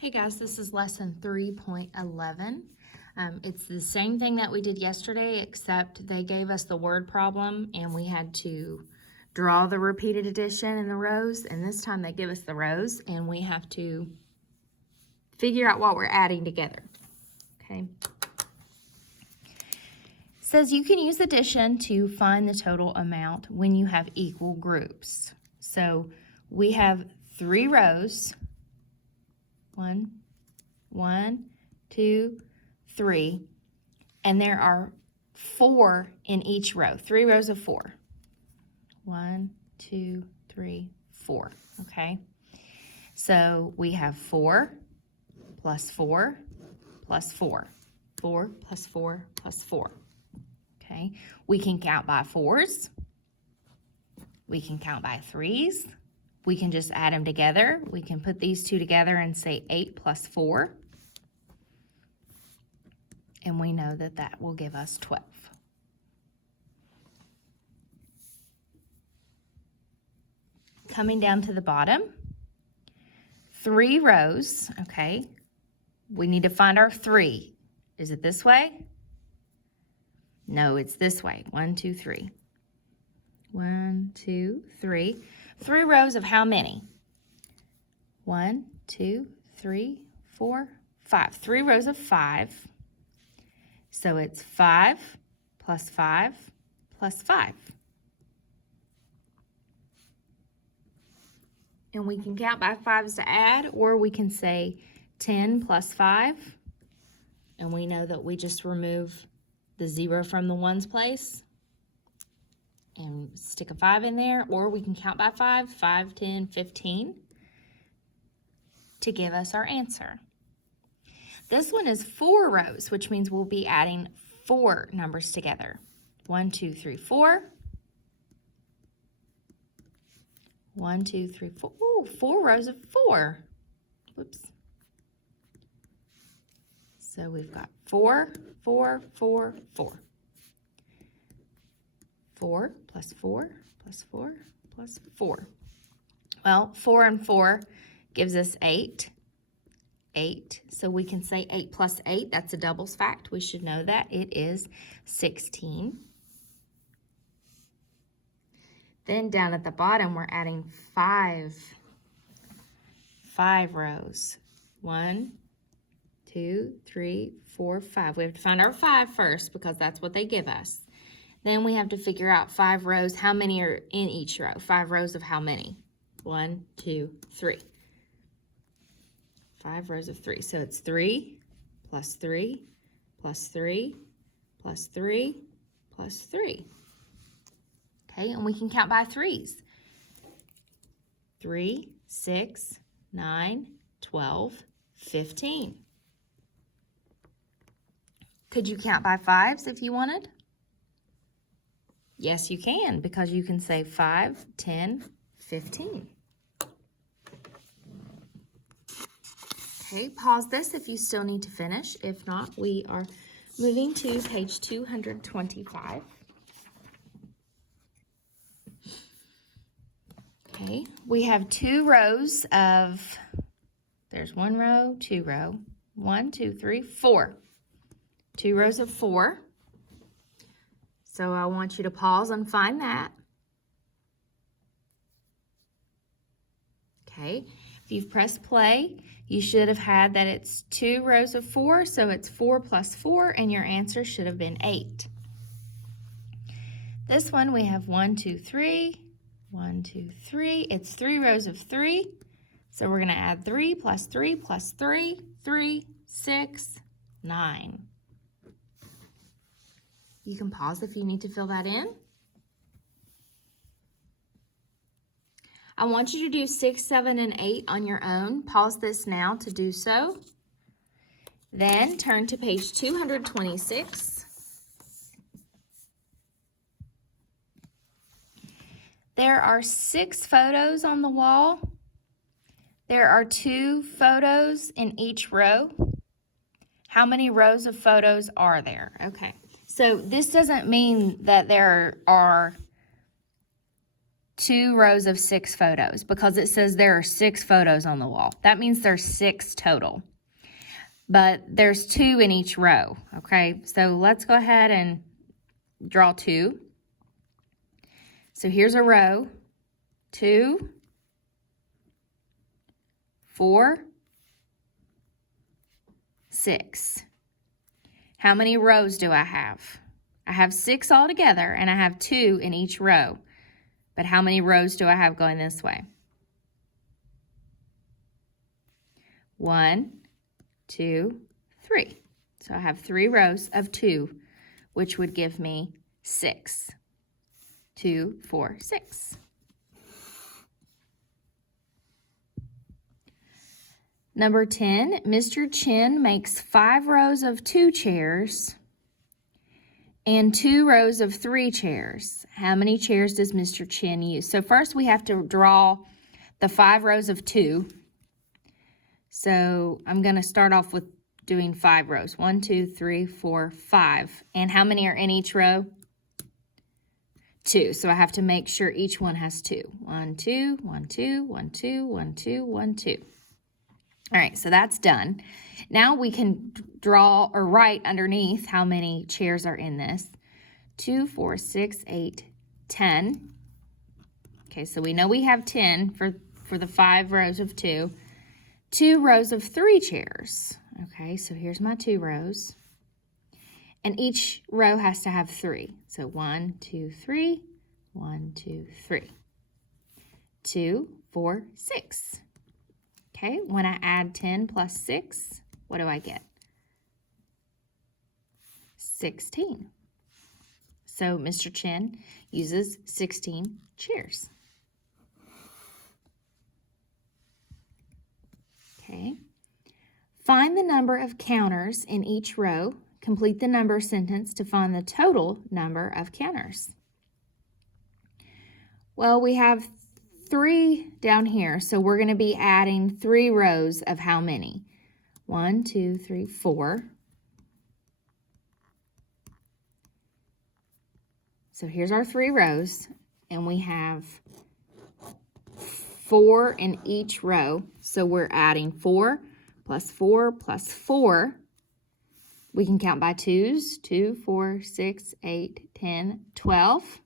Hey guys, this is lesson 3.11. It's the same thing that we did yesterday, except they gave us the word problem and we had to draw the repeated addition in the rows, and this time they give us the rows and we have to figure out what we're adding together. Okay. It says you can use addition to find the total amount when you have equal groups. So we have 3 rows. 1, 2, 3, and there are 4 in each row. 3 rows of 4. 1, 2, 3, 4. Okay. So we have 4 plus 4 plus 4. 4 plus 4 plus 4. Okay. We can count by 4s. We can count by 3s. We can just add them together. We can put these two together and say 8 plus 4. And we know that that will give us 12. Coming down to the bottom, 3 rows, okay. We need to find our 3. Is it this way? No, it's this way. 1, 2, 3. 1, 2, 3. 3 rows of how many? 1, 2, 3, 4, 5. 3 rows of 5. So it's 5 plus 5 plus 5. And we can count by 5s to add, or we can say 10 plus 5. And we know that we just remove the 0 from the 1's place and stick a 5 in there, or we can count by 5, 5, 10, 15 to give us our answer. This one is 4 rows, which means we'll be adding 4 numbers together. 1, 2, 3, 4. 1, 2, 3, 4. Ooh, 4 rows of 4. Whoops. So we've got 4, 4, 4, 4. 4 plus 4 plus 4 plus 4. Well, 4 and 4 gives us 8. 8. So we can say 8 plus 8. That's a doubles fact. We should know that. It is 16. Then down at the bottom, we're adding 5 rows. 1, 2, 3, 4, 5. We have to find our 5 first because that's what they give us. Then we have to figure out 5 rows. How many are in each row? 5 rows of how many? 1, 2, 3. 5 rows of 3. So it's 3 plus 3 plus 3 plus 3 plus 3. Okay, and we can count by 3s. 3, 6, 9, 12, 15. Could you count by 5s if you wanted? Yes, you can, because you can say 5, 10, 15. Okay, pause this if you still need to finish. If not, we are moving to page 225. Okay, we have 2 rows of, there's 1 row, 2 row, 1, 2, 3, 4. 2 rows of 4. So I want you to pause and find that. Okay, if you've pressed play, you should have had that it's 2 rows of 4, so it's 4 plus 4, and your answer should have been 8. This one we have 1, 2, 3, 1, 2, 3. It's 3 rows of 3, so we're going to add 3 plus 3 plus 3, 3, 6, 9. You can pause if you need to fill that in. I want you to do 6, 7, and 8 on your own. Pause this now to do so. Then turn to page 226. There are 6 photos on the wall. There are 2 photos in each row. How many rows of photos are there? Okay. So this doesn't mean that there are 2 rows of 6 photos because it says there are 6 photos on the wall. That means there's 6 total. But there's 2 in each row, okay? So let's go ahead and draw 2. So here's a row, 2, 4, 6. How many rows do I have? I have 6 altogether, and I have 2 in each row. But how many rows do I have going this way? 1, 2, 3. So I have 3 rows of 2, which would give me 6. 2, 4, 6. Number 10, Mr. Chin makes 5 rows of 2 chairs and 2 rows of 3 chairs. How many chairs does Mr. Chin use? So first we have to draw the 5 rows of 2. So I'm going to start off with doing 5 rows. 1, 2, 3, 4, 5. And how many are in each row? 2. So I have to make sure each one has 2. 1, 2, 1, 2, 1, 2, 1, 2, 1, 2. All right, so that's done. Now we can draw or write underneath how many chairs are in this. 2, 4, 6, 8, 10. Okay, so we know we have 10 for the 5 rows of 2. 2 rows of 3 chairs. Okay, so here's my 2 rows. And each row has to have 3. So 1, 2, 3, 1, 2, 3. 2, 4, 6. Okay, when I add 10 plus 6, what do I get? 16. So Mr. Chin uses 16 chairs. Okay. Find the number of counters in each row. Complete the number sentence to find the total number of counters. Well, we have 3 down here, so we're going to be adding 3 rows of how many? 1, 2, 3, 4. So here's our 3 rows, and we have 4 in each row. So we're adding 4 plus 4 plus 4. We can count by 2s. 2, 4, 6, 8, 10, 12.